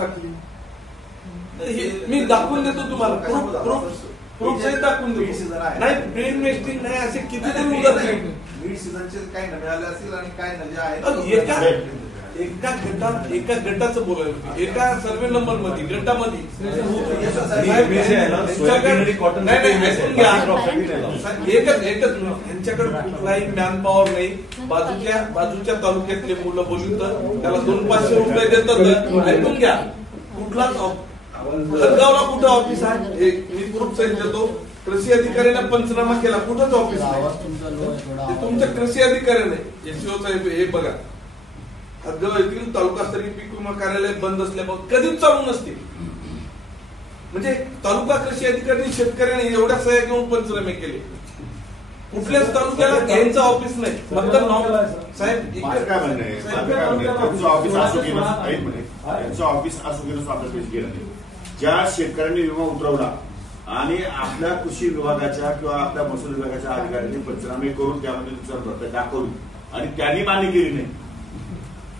टाकली मी दाखवून देतो तुम्हाला प्रूफ सहित दाखवून देतो. नाही ब्रेन वेस्टिंग नाही असे कितीतरी उदाहरण मिड सीझनचे काही न मिळाले असतील आणि काही नजे आहेत. एका गटाचं बोलायला एका सर्वे नंबर मध्ये गटामध्ये एकच यांच्याकडे कुठलाही मॅन पॉवर नाही. बाजूच्या तालुक्यातले मुलं बोलली तर त्याला 200-500 रुपये देतात. ऐकून घ्या कुठलाच हदगावला कुठं ऑफिस आहे मी प्रूफ सहित देतो. कृषी अधिकाऱ्याने पंचनामा केला कुठंच ऑफिस नाही. तुमच्या कृषी अधिकाऱ्याने एसओ साहेब हे बघा हदगाव येथील तालुकास्तरीय पीक विमा कार्यालय बंद असल्यामुळे कधीच चालू नसते. म्हणजे तालुका कृषी अधिकारी शेतकऱ्याने एवढ्या सह्या घेऊन पंचनामे केले. कुठल्याच तालुक्याला यांचं ऑफिस नाही. फक्त साहेब ऑफिस असो की गेलं ज्या शेतकऱ्यांनी विमा उतरवला आणि आपल्या कृषी विभागाच्या किंवा आपल्या महसूल विभागाच्या अधिकाऱ्यांनी पंचनामे करून त्यामध्ये नुकसान भरपाई दाखवली आणि त्यांनी मान्य केली नाही.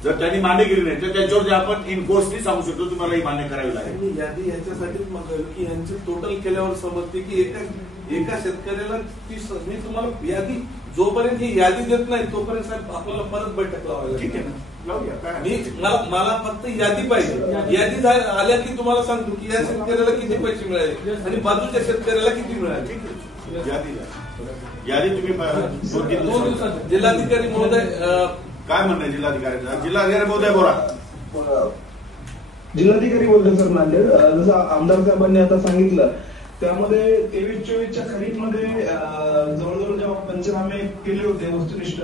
जर त्यांनी मान्य केली नाही तर त्यांच्यावर आपण इनकोर्सनी सांगू शकतो तुम्हाला ही मान्य करावी लागेल. यादी यांच्यासाठीच मागावी की यांचे टोटल केल्यावर समजते की एका शेतकऱ्याला मी तुम्हाला यादी जोपर्यंत ही यादी देत नाही तोपर्यंत साहेब आपल्याला परत बैठक लावायला. ठीक आहे ना मला फक्त यादी पाहिजे. यादी आल्या की तुम्हाला सांगतो की या शेतकऱ्याला किती पैसे मिळाले आणि बाजूच्या शेतकऱ्याला किती मिळाले. यादी तुम्ही 2 दिवसात जिल्हाधिकारी महोदय काय म्हणणं जिल्हाधिकाऱ्यांचा. जिल्हाधिकारी महोदय बोला. जिल्हाधिकारी बोलतो सर नांदेड. जसं आमदार साहेबांनी आता सांगितलं त्यामध्ये 23-24च्या खरीपमध्ये जवळजवळ जेव्हा पंचनामे केले होते वस्तुनिष्ठ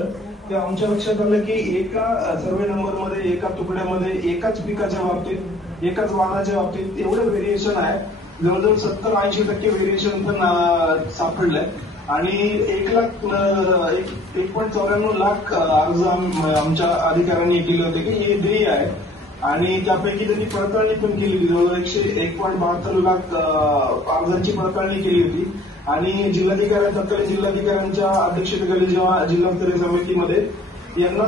तेव्हा आमच्या लक्षात आलं की एका सर्वे नंबरमध्ये एका तुकड्यामध्ये एकाच पिकाच्या बाबतीत एकाच वाणाच्या बाबतीत एवढं व्हेरिएशन आहे. जवळजवळ 70-80% व्हेरिएशन पण सापडलंय आणि 1,94 लाख अर्ज आमच्या अधिकाऱ्यांनी केले होते की हे ध्येय आहे आणि त्यापैकी त्यांनी पडताळणी पण केली होती. जवळजवळ 1.72 लाख अर्जांची पडताळणी केली होती आणि तत्कालीन जिल्हाधिकाऱ्यांच्या अध्यक्षतेखाली जेव्हा जिल्हास्तरीय समितीमध्ये यांना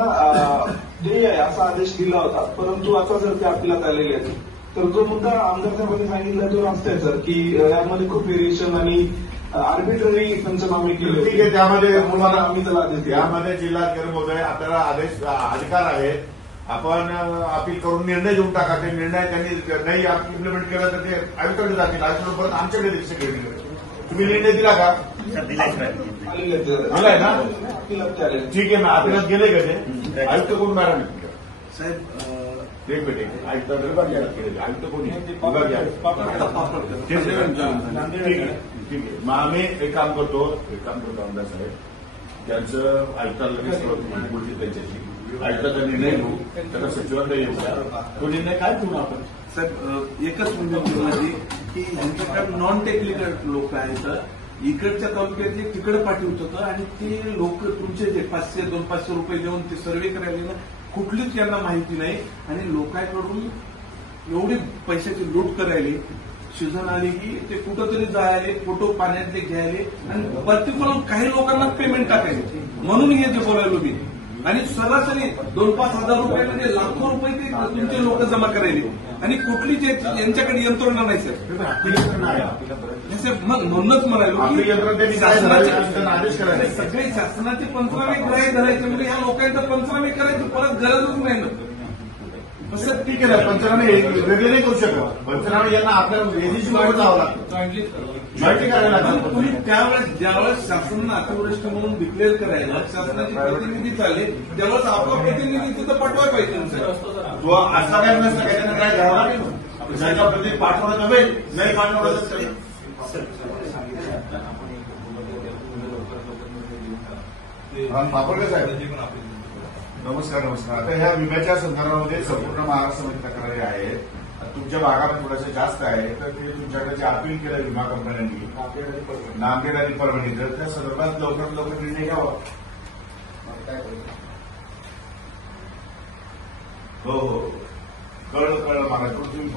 ध्येय आहे असा आदेश दिला होता. परंतु आता जर ते अपीलात आलेले आहेत तर जो मुद्दा आमदार साहेबांनी सांगितला तो रास्त आहे सर की यामध्ये खूप व्हेरिएशन आणि आर्बिट्ररी पंचनामे केले. ठीक आहे त्यामध्ये तुम्हाला आम्ही त्याला आदेश त्यामध्ये जिल्हाधिकारी महोदय आपल्याला अधिकार आहे. आपण अपील करून निर्णय देऊन टाका. ते निर्णय त्यांनी नाही इम्प्लिमेंट केला तर ते आयुक्तांकडे जातील. आयुक्त परत आमच्याकडे डिसिजन घेतले. तुम्ही निर्णय दिला का. दिलाय ना. ठीक आहे ना. अपीलात गेले का ते आयुक्त कोण मॅडम साहेब एक मिनिट आयुक्त आयुक्त कोणी ठीक आहे. मग आम्ही एक काम करतो आमदार साहेब त्यांचं आयुक्ताला लगेच त्यांच्याशी आयुक्ताचा निर्णय घेऊ त्याला सचिवांना येऊ तो निर्णय काय घेऊ आपण. साहेब एकच म्हणजे की यांच्याकडे नॉन टेक्निकल लोक आहेत. इकडच्या तालुक्यातले तिकडे पाठवत होतं आणि ते लोक तुमचे जे 500-200-500 रुपये देऊन ते सर्वे करायला ना कुठलीच यांना माहिती नाही आणि लोकांकडून एवढी पैशाची लूट करायली. सीझन आली की ते कुठंतरी जायले फोटो पाण्यातले घ्यायले आणि पर्टिक्युलर काही लोकांना पेमेंट टाकायचे म्हणून हे जे बोलायलो मी. आणि सरासरी 2-5 हजार रुपये म्हणजे लाखो रुपये ते तुमचे लोक जमा करायले आणि कुठलीच यांच्याकडे यंत्रणा नाही सर. मग म्हणूनच म्हणालो की सगळे शासनाचे पंचनामे ग्राह्य धरायचे म्हणजे ह्या लोकांचा पंचनामे करायची परत गरजच नाही ना. सर ठीक आहे ना. पंचनामे वेगळे नाही करू शकत. पंचनामे यांना आपल्या एजन्सी बरोबर जावं लागतं माहिती करायला लागतं. तुम्ही त्यावेळेस ज्यावेळेस शासनानं अतिवृष्टी म्हणून डिक्लेअर करायला शासनाचे प्रतिनिधी चालले त्यावेळेस आपला प्रतिनिधी तिथं पाठवायला पाहिजे. तो असा काय नसतं काय त्यांना काय घ्यावं लागेल. ज्याच्या प्रति पाठवणं नव्हे नाही पाठवलं तरी साहेब नमस्कार. आता ह्या विम्याच्या संदर्भामध्ये संपूर्ण महाराष्ट्रामध्ये तक्रारी आहेत. तुमच्या भागात थोडंसं जास्त आहे तर ते तुमच्याकडे जे अपील केलं विमा कंपन्यांनी नांदेड आणि परभणी तर त्या संदर्भात लवकरात लवकर निर्णय घ्यावा. हो कळलं मला तुम्ही